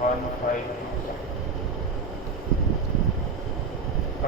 152।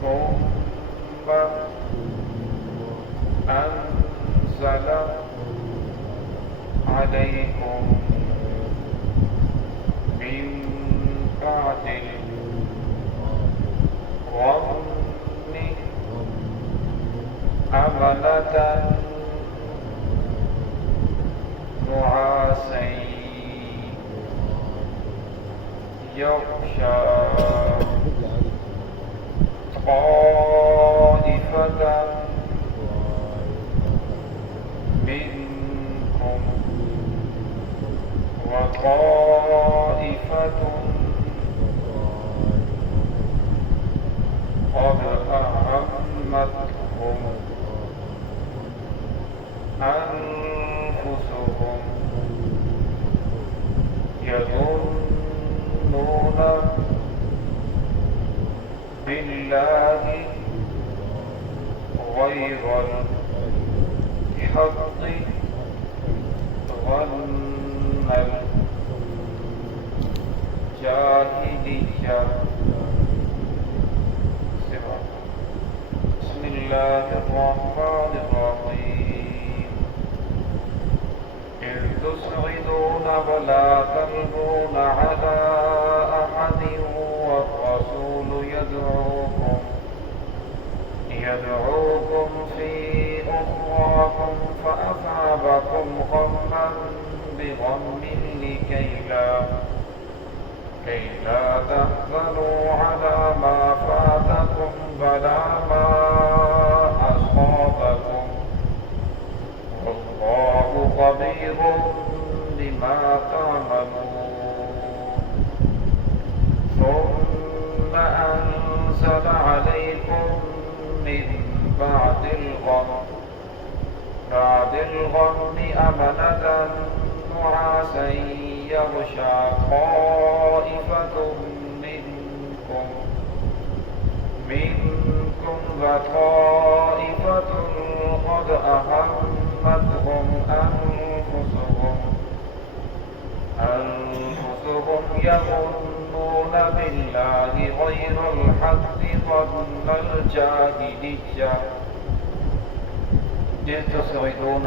ثم أنزل عليكم من بعد الغم أمنة نعاسا يغشى طائفة منكم وطائفة قد أهمتهم أنفسهم يظنون بالله غير الحق ظن الجاهلية। بسم الله الرحمن الرحيم. إذ تصعدون ولا تلوون على أحد والرسول يدعوكم في أخراكم فأصابكم غما بغم لكي لا تحزنوا على ما فاتكم ولا ما أصابكم والله خبير بما تعملون. ثم أنزل عليكم من بعد الغم أمنة نعاسا يغشى طائفة منكم وطائفة قد أهمتهم أنفسهم يظنون بالله غير الحق ظن الجاهلية। إذ تصعدون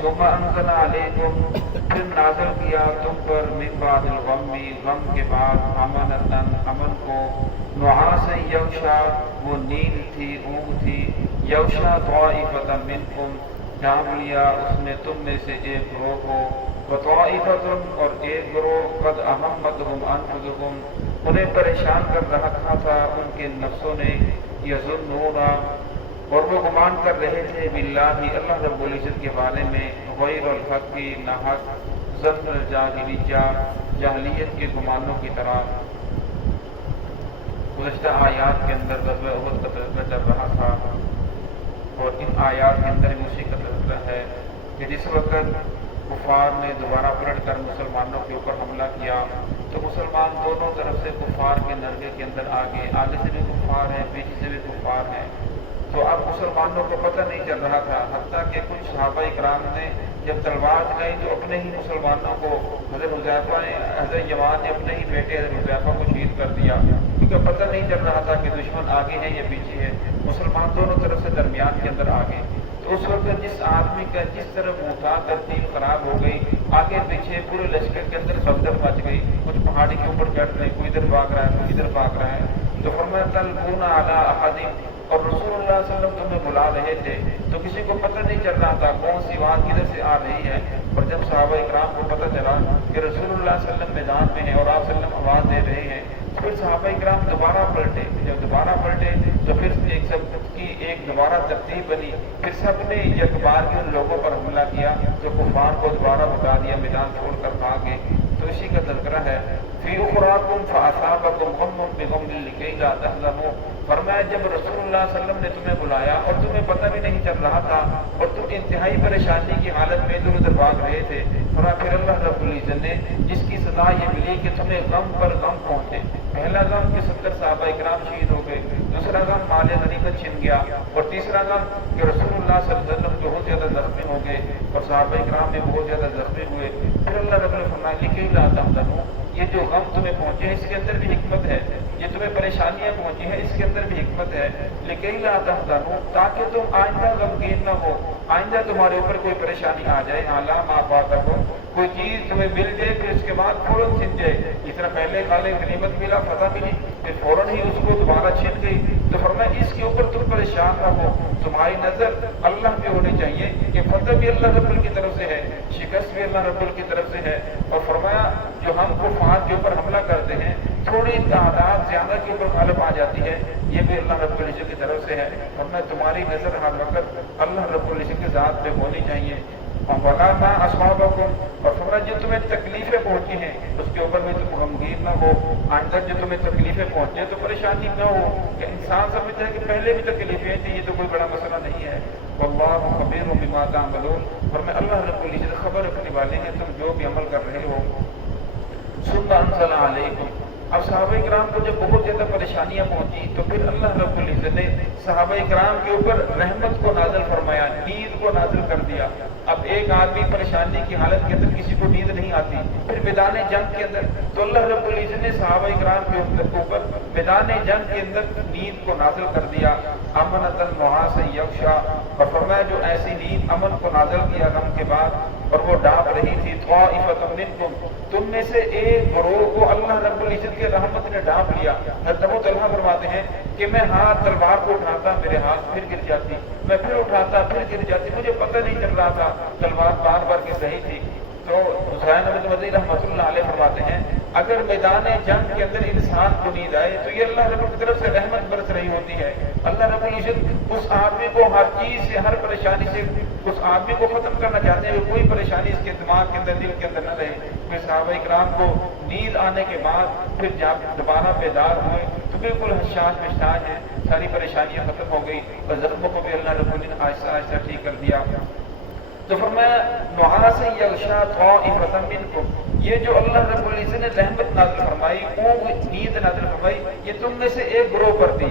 ثم انزل علیکم، پھر نازل کیا تم پر من بعد الغم، غم کے بعد امنتن، امن کو، نعاسا یغشا، وہ نیند تھی، اونگ تھی، یغشا طائفۃ منکم، ڈھانپ لیا اس نے تم میں سے ایک گروہ کو، وطائفۃ، اور ایک گروہ، قد اہمتہم انفسہم، انہیں پریشان کر رکھا تھا ان کے نفسوں نے، یظنون، اور وہ گمان کر رہے تھے، باللہ، اللہ رب العزت کے بارے میں، غیر الحق، ناحق، ظن الجاہلیہ، جاہلیت کے گمانوں کی طرح۔ گزشتہ آیات کے اندر غزوہ احد کا تذکرہ چل رہا تھا، اور ان آیات کے اندر اسی کا تذکرہ ہے کہ جس وقت کفار نے دوبارہ پلٹ کر مسلمانوں کے اوپر حملہ کیا تو مسلمان دونوں طرف سے کفار کے نرگے کے اندر آگے سے بھی کفار ہیں، پیچھے سے بھی کفار ہیں۔ تو اب مسلمانوں کو پتہ نہیں چل رہا تھا، حتیٰ کہ کچھ صحابہ کرام نے جب تلوار چلائی تو اپنے ہی مسلمانوں کو، حضرت حذیفہ نے، حضرت یمان نے اپنے ہی بیٹے حضرت حذیفہ کو شہید کر دیا، کیونکہ پتہ نہیں چل رہا تھا کہ دشمن آگے ہے یا پیچھے ہے، مسلمان دونوں طرف سے درمیان کے اندر آگے۔ تو اس وقت جس آدمی کا جس طرف اٹھا ترتیب خراب ہو گئی، آگے پیچھے پورے لشکر کے اندر خلدر مچ گئی، کچھ پہاڑی کے اوپر چڑھ رہے، کوئی ادھر بھاگ رہا ہے، کوئی ادھر بھاگ رہا ہے۔ تو فرمایا تلقون علی احد، اور رسول اللہ صلی اللہ علیہ وسلم تمہیں بلا رہے تھے تو کسی کو پتہ نہیں چل رہا تھا کون سی آواز کدھر سے آ رہی ہے، اور جب صحابہ اکرام کو پتہ چلا کہ رسول اللہ صلی اللہ علیہ وسلم میدان میں ہیں اور آپ صلی اللہ علیہ وسلم آواز دے رہے ہیں، پھر صحابہ اکرام دوبارہ پلٹے۔ جب دوبارہ پلٹے تو پھر ایک سب کی ایک دوبارہ ترتیب بنی، پھر سب نے یک بار کے ان لوگوں پر حملہ کیا تو کفار کو دوبارہ بتا دیا، میدان چھوڑ کر بھاگے۔ تو اسی کا تذکرہ ہے، فی اخراکم فاصابکم غم بغم لکی لا تحزنوا، فرمایا جب رسول اللہ صلی اللہ علیہ وسلم نے تمہیں بلایا اور تمہیں پتہ بھی نہیں چل رہا تھا اور تم انتہائی پریشانی کی حالت میں ادھر ادھر بھاگ رہے تھے، فرمایا پھر اللہ رب العزت نے جس کی سزا یہ ملی کہ تمہیں غم پر غم پہنچے۔ پہلا غم کہ 70 صحابہ اکرام شہید ہو گئے، دوسرا غم مال غنیمت چھن گیا، اور تیسرا غم کہ رسول اللہ صلی اللہ علیہ وسلم بہت زیادہ زخمی ہو گئے اور صحابہ اکرام بھی بہت زیادہ زخمی ہوئے۔ پھر اللہ رب نے فرمایا لکھی لا تحزنوا، یہ جو غم تمہیں پہنچے ہیں اس کے اندر بھی حکمت ہے، یہ تمہیں پریشانیاں پہنچی ہیں اس کے اندر بھی حکمت ہے، لکھی لا تحزنوا، تاکہ تم آئندہ غمگین نہ ہو، آئندہ تمہارے اوپر کوئی پریشانی آ جائے، اعلیٰ ما فاتکم، کوئی چیز تمہیں مل جائے پھر اس کے بعد فوراً چھن جائے، اس طرح پہلے کالے غنیمت ملا، فتح ملی، پھر فوراً ہی اس کو دوبارہ چھن گئی، تو فرمایا اس کے اوپر تم پریشان نہ ہو، تمہاری نظر اللہ پہ ہونی چاہیے کہ فتح بھی اللہ رب کی طرف سے ہے، شکست بھی اللہ رب کی طرف سے ہے۔ اور فرمایا جو ہم کفار کے اوپر حملہ کرتے ہیں، تھوڑی تعداد زیادہ کے اوپر غالب آ جاتی ہے، یہ بھی اللہ رب العزت کی طرف سے ہے، فرمایا تمہاری نظر ہر وقت اللہ رب العزت کی ذات پہ ہونی چاہیے۔ وَلَا مَا أَصَابَكُمْ، اور فرمایا جو تمہیں تکلیفیں پہنچی ہیں اس کے اوپر بھی تم غمگین نہ ہو، آئندہ جو تمہیں تکلیفیں پہنچے تو پریشانی نہ ہو، کہ انسان سمجھتا ہے کہ پہلے بھی تکلیفیں تھیں، یہ تو کوئی بڑا مسئلہ نہیں ہے۔ وَاللَّهُ خَبِيرٌ بِمَا تَعْمَلُونَ، اور میں اللہ رب العزت خبر رکھنے والے ہیں تم جو بھی عمل کر رہے ہو۔ ثُمَّ أَنزَلَ عَلَيْكُمْ، اب صحابہ کرام کو جب بہت زیادہ پریشانیاں پہنچی تو پھر اللہ رب العزت نے صحابہ کرام کے اوپر رحمت کو نازل فرمایا، نیند کو نازل کر دیا۔ اب ایک آدمی پریشانی کی حالت کے اندر کسی کو نیند نہیں آتی، پھر میدان جنگ کے اندر تو اللہ رب العزت نے صحابہ کرام کے اوپر میدان جنگ کے اندر نیند کو نازل کر دیا۔ امنۃ نعاسا یغشا، اور فرمایا جو ایسی نیند امن کو نازل کیا غم کے بعد اور وہ ڈانپ رہی تھی، طائفۃ منکم، تم میں سے ایک گروہ کو اللہ رب العزت کے رحمت نے ڈانپ لیا۔ حضرت ابو طلحہ فرماتے ہیں کہ میں ہاتھ تلوار کو اٹھاتا میرے ہاتھ پھر گر جاتی، میں پھر اٹھاتا پھر گر جاتی، مجھے پتہ نہیں چل رہا تھا تلوار بار بار کے صحیح تھی۔ تو حسین احمد مدنی رحمۃ اللہ علیہ فرماتے ہیں اگر میدان جنگ کے اندر انسان کو نیند آئے تو یہ اللہ رب کی طرف سے رحمت برس رہی ہوتی ہے۔ اللہ رب العزت اس آدمی کو ہر چیز سے، ہر پریشانی سے اس آدمی کو ختم کرنا چاہتے ہیں، کوئی پریشانی اس کے دماغ کے اندر، دل کے اندر نہ رہے۔ پھر صحابہ اکرام کو نیند آنے کے بعد پھر جب دوبارہ بیدار ہوئے تو بالکل حشاش مشتاج ہیں، ساری پریشانیاں ختم ہو گئی اور زخموں کو بھی اللہ رب العزت آہستہ آہستہ ٹھیک کر دیا۔ تو فرمایا نعاسا یغشا طائفۃ منکم، یہ جو اللہ رب العزت نے رحمت نازل فرمائی، وہ نیند نازل فرمائی، یہ تم میں سے ایک گروہ پر تھی۔